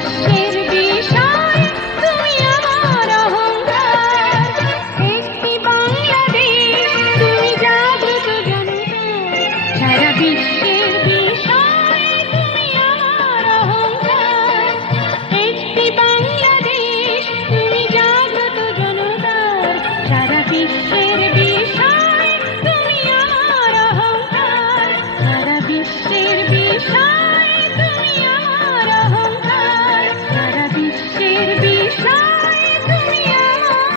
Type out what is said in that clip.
Share.